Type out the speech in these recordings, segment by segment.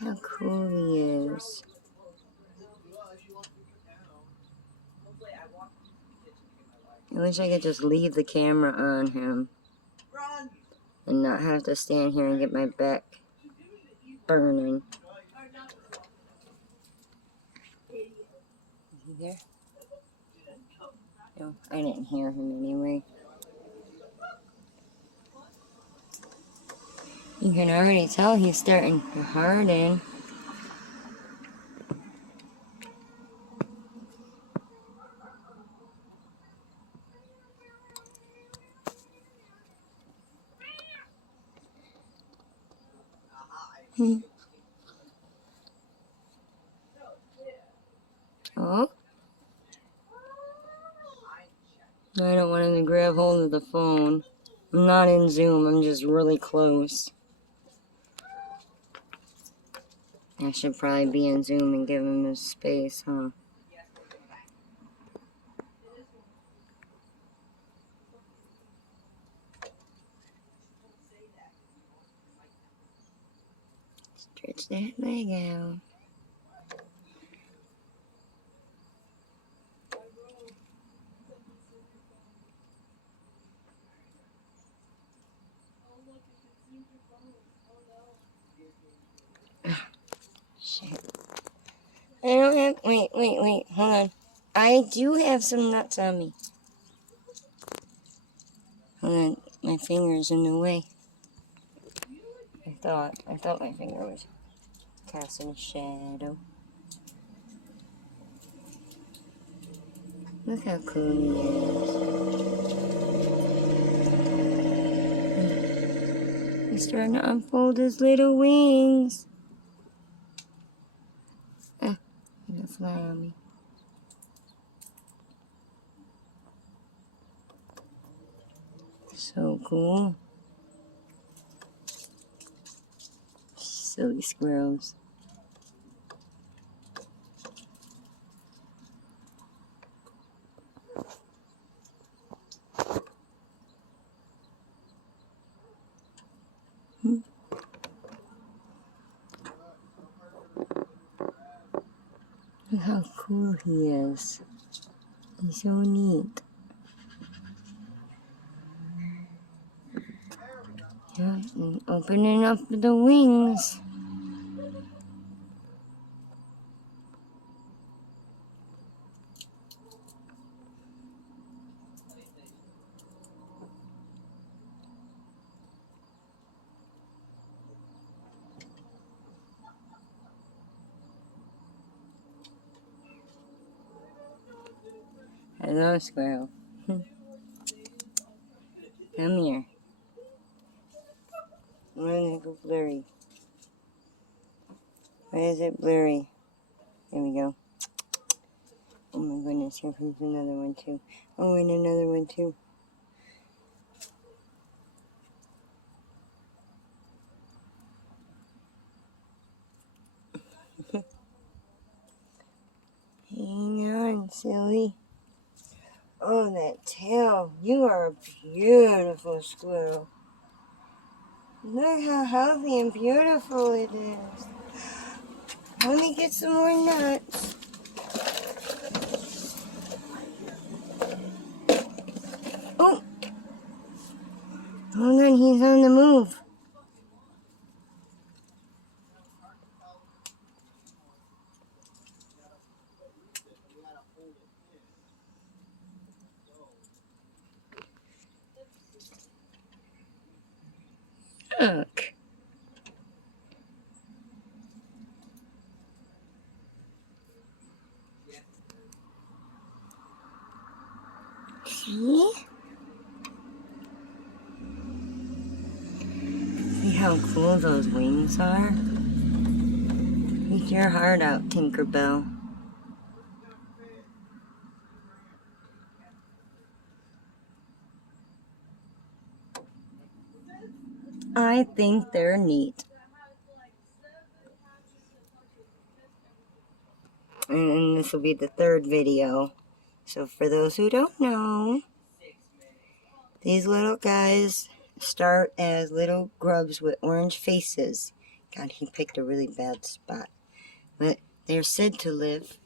Look how cool he is. I wish I could just leave the camera on him and not have to stand here and get my back burning. Is he there? No, I didn't hear him anyway. You can already tell he's starting to harden. Oh. I don't want him to grab hold of the phone. I'm not in Zoom, I'm just really close. I should probably be in Zoom and give him his space, huh? Stretch that leg out. Shit. I don't have. Wait. Hold on. I do have some nuts on me. Hold on. My finger's in the way. I thought my finger was casting a shadow. Look how cool he is. He's starting to unfold his little wings. Ah, he got a fly on me. So cool. Silly squirrels. Look how cool he is. He's so neat. Yeah, and opening up the wings. Hello, squirrel. Come here. I'm gonna go blurry. Why is it blurry? There we go. Oh my goodness, here comes another one too. Oh, and another one too. Hang on, silly. Oh, that tail. You are a beautiful squirrel. Look how healthy and beautiful it is. Let me get some more nuts. Oh! Hold on, he's on the move. Look. See? See how cool those wings are? Eat your heart out, Tinkerbell. I think they're neat. And this will be the third video. So for those who don't know, these little guys start as little grubs with orange faces. God, he picked a really bad spot. But they're said to live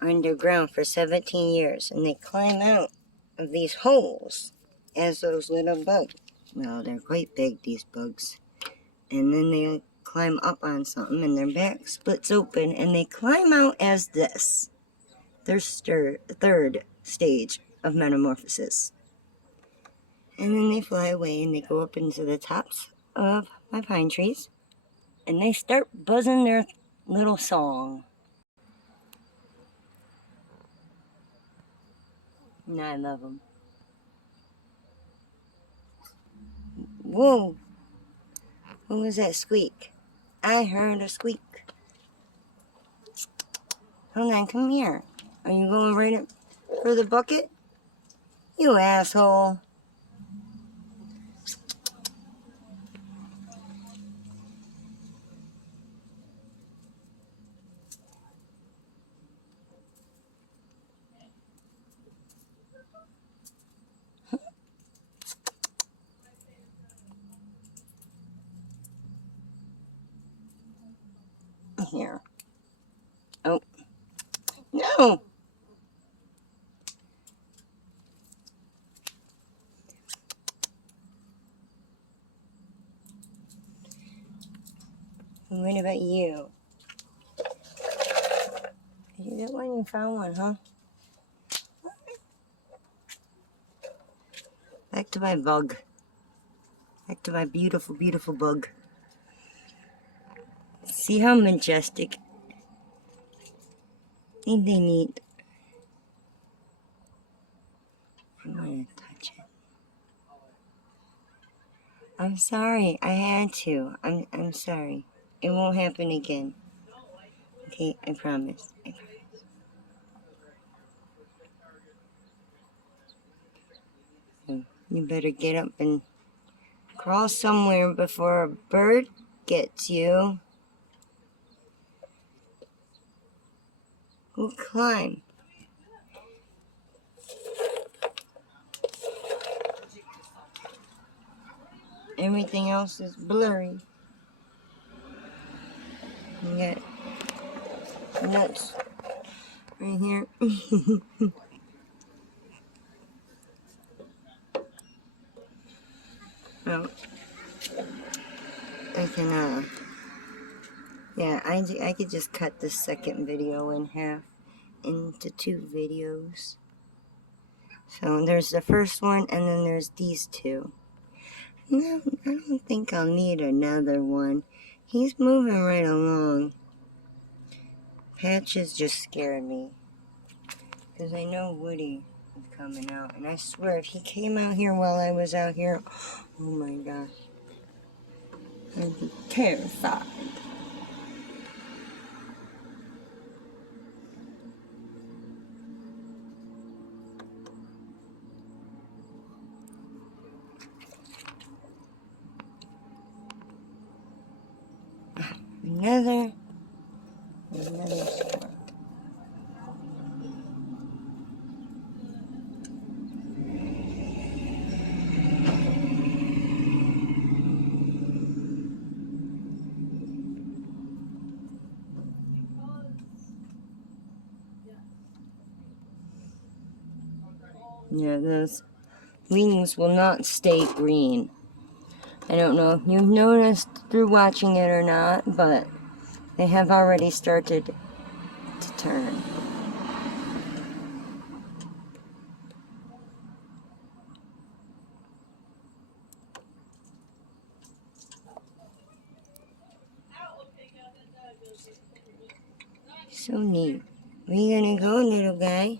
underground for 17 years, and they climb out of these holes as those little bugs. Well, they're quite big, these bugs. And then they climb up on something, and their back splits open, and they climb out as this. Their third stage of metamorphosis. And then they fly away, and they go up into the tops of my pine trees, and they start buzzing their little song. And I love them. Whoa! What was that squeak? I heard a squeak. Hold on, come here. Are you going right up for the bucket? You asshole. Here. Oh. No! What about you? Did you get one? You found one, huh? Back to my bug. Back to my beautiful, beautiful bug. See how majestic? Ain't they neat? I want to touch it. I'm sorry. I had to. I'm sorry. It won't happen again. Okay, I promise. I promise. You better get up and crawl somewhere before a bird gets you. Go climb. Everything else is blurry. You got nuts right here. Oh, I can, yeah, I could just cut this second video in half into 2 videos. So there's the first one, and then there's these 2. No, I don't think I'll need another one. He's moving right along. Patches just scared me, because I know Woody is coming out, and I swear if he came out here while I was out here, oh my gosh, I'd be terrified. Another squirrel. Yeah, those wings will not stay green. I don't know if you've noticed through watching it or not, but they have already started to turn. So neat. Where you gonna go, little guy?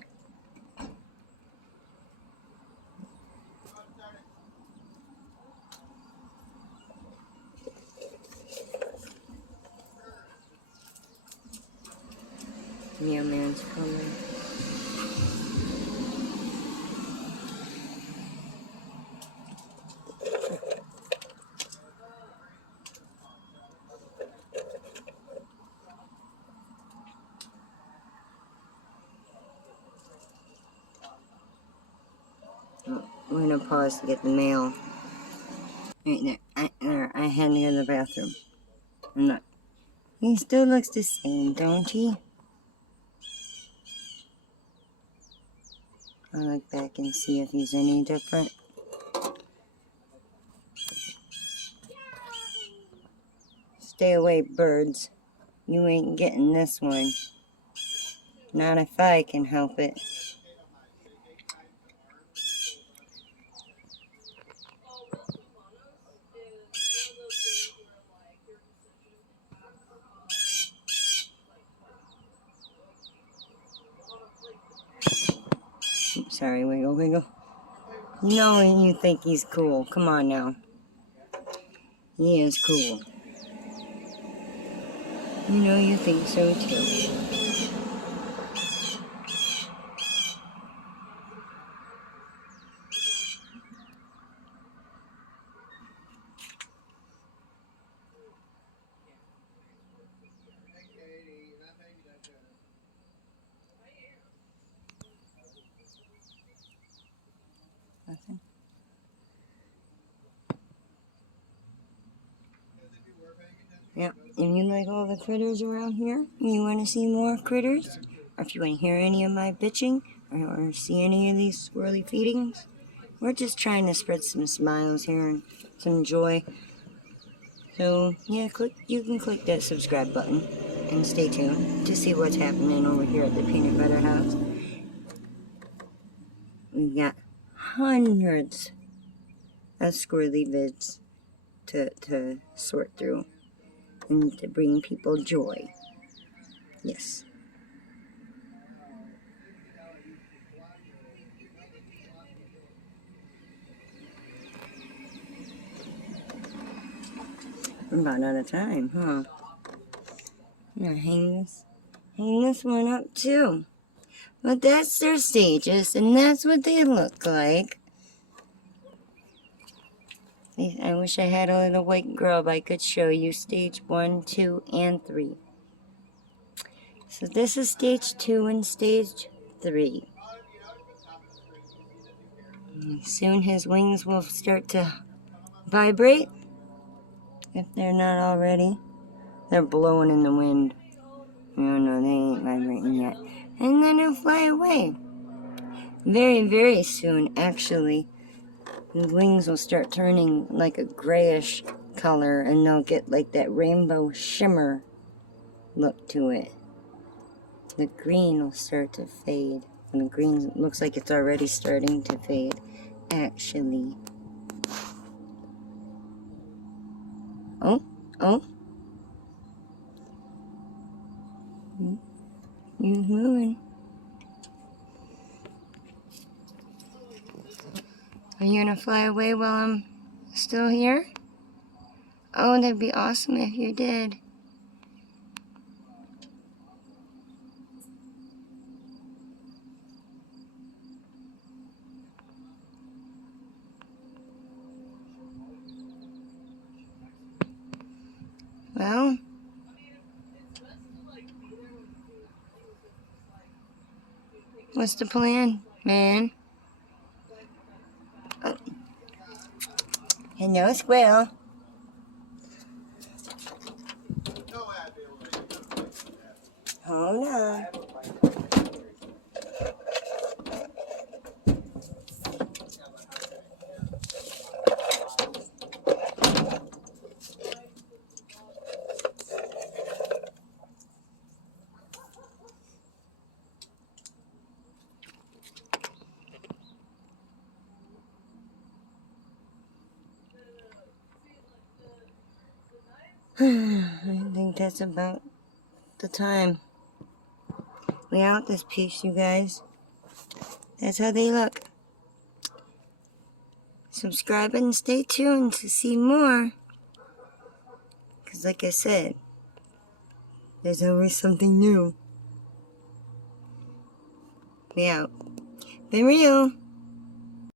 Yeah, man's coming. Oh, we're gonna pause to get the mail. Right there. I had to go to the bathroom. I'm not. He still looks the same, don't he? I'll look back and see if he's any different. Stay away, birds. You ain't getting this one. Not if I can help it. Oops, sorry, wiggle, wiggle. You know you think he's cool. Come on now. He is cool. You know you think so too. Nothing. Yep, if you like all the critters around here, and you want to see more critters, or if you want to hear any of my bitching, or see any of these squirrely feedings, we're just trying to spread some smiles here and some joy. So, yeah, you can click that subscribe button and stay tuned to see what's happening over here at the Peanut Butter House. We've got hundreds of squirrely vids to sort through and to bring people joy. Yes. I'm about out of time, huh? I'm gonna hang this one up too. But that's their stages, and that's what they look like. I wish I had a little white grub I could show you stage 1, 2, and 3. So this is stage 2 and stage 3. And soon his wings will start to vibrate, if they're not already. They're blowing in the wind. No, they ain't vibrating yet. And then he'll fly away. Very, very soon, actually. The wings will start turning like a grayish color, and they'll get like that rainbow shimmer look to it. The green will start to fade. And the green looks like it's already starting to fade, actually. Oh. He's moving. Are you gonna fly away while I'm still here? Oh, that'd be awesome if you did. Well, what's the plan, man? Oh. Hello, squirrel. Hold on. I think that's about the time. We out this piece, you guys. That's how they look. Subscribe and stay tuned to see more. Because like I said, there's always something new. We out. Been real.